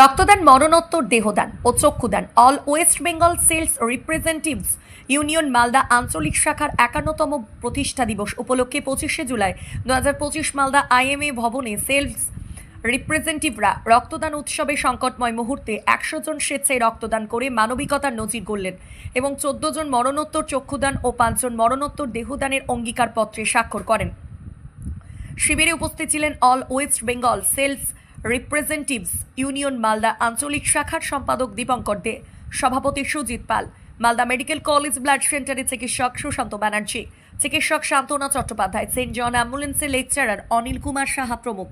রক্তদান, মরণোত্তর, দেহদান ও চক্ষুদান, all West Bengal sales representatives, union Malda আঞ্চলিক শাখার একান্নতম প্রতিষ্ঠা দিবস উপলক্ষে পঁচিশে জুলাই দু হাজার পঁচিশ মালদা আইএমএ ভবনে সেলস রিপ্রেজেন্টেটিভরা রক্তদান উৎসবে সংকটময় মুহূর্তে একশো জন স্বেচ্ছায় রক্তদান করে মানবিকতার নজির গড়লেন এবং চোদ্দ জন মরণোত্তর, চক্ষুদান ও পাঁচজন মরণোত্তর, দেহদানের অঙ্গীকারপত্রে স্বাক্ষর করেন। শিবিরে উপস্থিত ছিলেন all West Bengal sales representatives union Malda আঞ্চলিক শাখার সম্পাদক দীপঙ্কর দে সভাপতি Sujit Pal Malda medical college blood সেন্টারের চিকিৎসক সুশান্ত ব্যানার্জি চিকিৎসক শান্তনা চট্টোপাধ্যায় সেন্ট জন অ্যাম্বুলেন্সের লেকচারার অনিল কুমার সাহা প্রমুখ।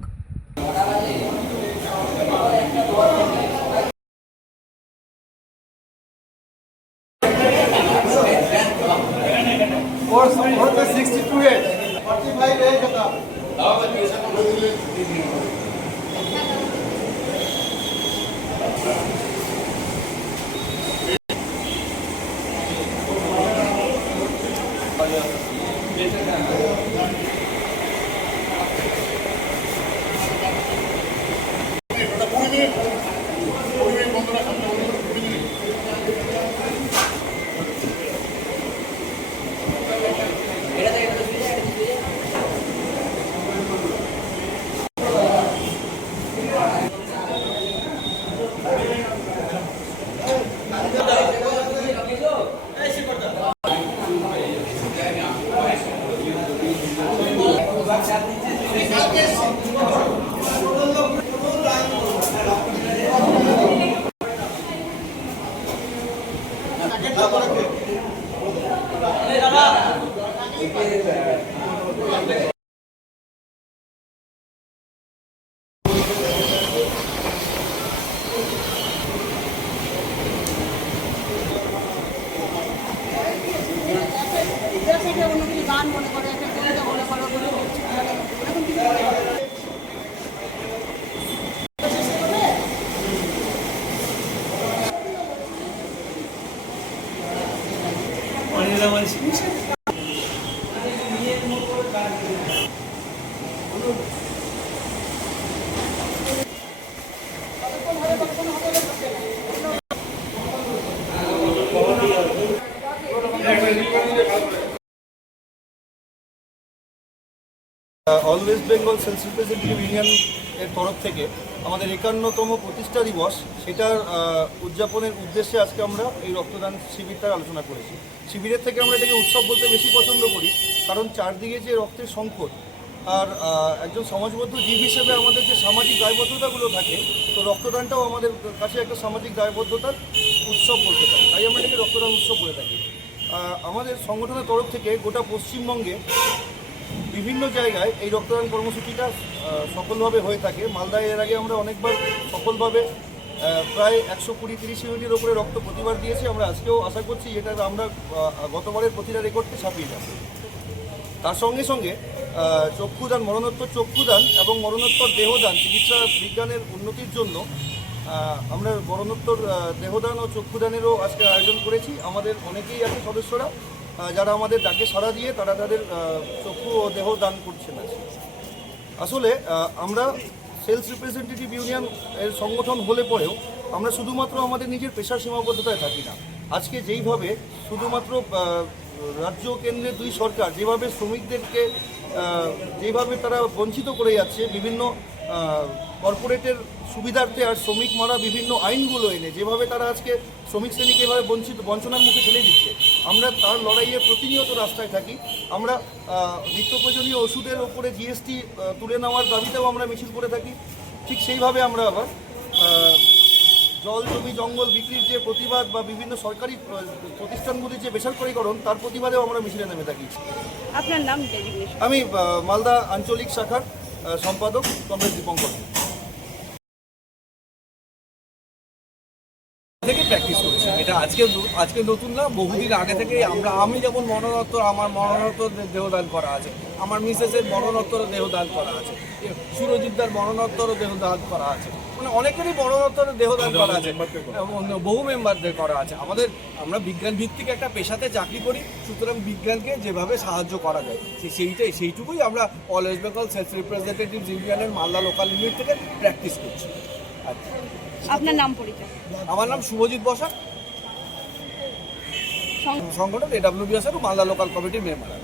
Course, course 62 age, 45 age का এটা चाहते हैं। Thank you. All West Bengal sales representative union এর তরফ থেকে আমাদের একান্নতম প্রতিষ্ঠা দিবস, সেটার উদযাপনের উদ্দেশ্যে আজকে আমরা এই রক্তদান শিবিরটার আলোচনা করেছি। শিবিরের থেকে আমরা এটাকে উৎসব বলতে বেশি পছন্দ করি, কারণ চারদিকে যে রক্তের সংকট, আর একজন সমাজবদ্ধ জীব হিসেবে আমাদের যে সামাজিক দায়বদ্ধতাগুলো থাকে, তো রক্তদানটাও আমাদের কাছে একটা সামাজিক দায়বদ্ধতার উৎসব বলতে পারি। তাই আমরা এটাকে রক্তদান উৎসব বলে থাকি। আমাদের সংগঠনের তরফ থেকে গোটা পশ্চিমবঙ্গে বিভিন্ন জায়গায় এই রক্তদান কর্মসূচিটা সফলভাবে হয়ে থাকে। মালদায় এর আগে আমরা অনেকবার সফলভাবে প্রায় একশো কুড়ি তিরিশ ইউনিটের ওপরে রক্ত প্রতিবার দিয়েছি। আমরা আজকেও আশা করছি এটা আমরা গতবারের প্রতিটা রেকর্ডকে ছাপিয়ে যাব। তার সঙ্গে সঙ্গে চক্ষুদান, মরণোত্তর চক্ষুদান এবং মরণোত্তর দেহদান, চিকিৎসা বিজ্ঞানের উন্নতির জন্য আমরা মরণোত্তর দেহদান ও চক্ষুদানেরও আজকে আয়োজন করেছি। আমাদের অনেকেই আছে সদস্যরা। যারা আমাদের ডাকে সাড়া দিয়ে, তারা তাদের চক্ষু ও দেহ দান করছেন আসলে আমরা সেলস রিপ্রেজেন্টেটিভ ইউনিয়ন এর সংগঠন হলে পরেও আমরা শুধুমাত্র আমাদের নিজের পেশার সীমাবদ্ধতায় থাকি না। আজকে যেইভাবে শুধুমাত্র রাজ্য কেন্দ্রের দুই সরকার, যেভাবে শ্রমিকদেরকে যেভাবে তারা বঞ্চিত করে যাচ্ছে, বিভিন্ন কর্পোরেটের সুবিধার্থে আর শ্রমিক মারা বিভিন্ন আইনগুলো এনে, যেভাবে তারা আজকে শ্রমিক শ্রেণীকে এভাবে বঞ্চিত, বঞ্চনার মুখে ঠেলে দিচ্ছে, আমরা তার লড়াইয়ে প্রতিনিয়ত রাস্তায় থাকি। আমরা নিত্য প্রয়োজনীয় ওষুধের ওপরে জিএসটি তুলে নেওয়ার দাবিতেও আমরা মিছিল করে থাকি। ঠিক সেইভাবে আমরা আবার জল জমি জঙ্গল বিক্রির যে প্রতিবাদ বা বিভিন্ন সরকারি প্রতিষ্ঠানগুলির যে বেসরকারীকরণ তার প্রতিবাদেও আমরা মিছিলে নেমে থাকি। আপনার নাম আমি মালদা আঞ্চলিক শাখার সম্পাদক কমরেড দীপঙ্কর। থেকে প্র্যাকটিস করছি। এটা আজকে আজকে নতুন না বহুদিন আগে থেকে আমরা আমি যেমন মরণোত্তর আমার মরণোত্তর দেহদান করা আছে আমার মিসেসের মরণোত্তর দেহদান করা আছে সুরজিৎদার মরণোত্তর দেহদান করা আছে মানে অনেকেরই মরণোত্তর দেহদান করা আছে। বহু মেম্বারদের করা আছে। আমাদের আমরা বিজ্ঞান ভিত্তিক একটা পেশাতে চাকরি করি সুতরাং বিজ্ঞানকে যেভাবে সাহায্য করা যায় সেইটাই সেইটুকুই আমরা all West Bengal sales representative ইউনিয়নের মালদা লোকাল ইউনিট থেকে প্র্যাকটিস করছি। আপনার নাম পরিচয়? আমার নাম শুভজিৎ বসাক। সং- সংগঠন এডাব্লিউবিএস এর মালদা লোকাল কমিটির মেম্বার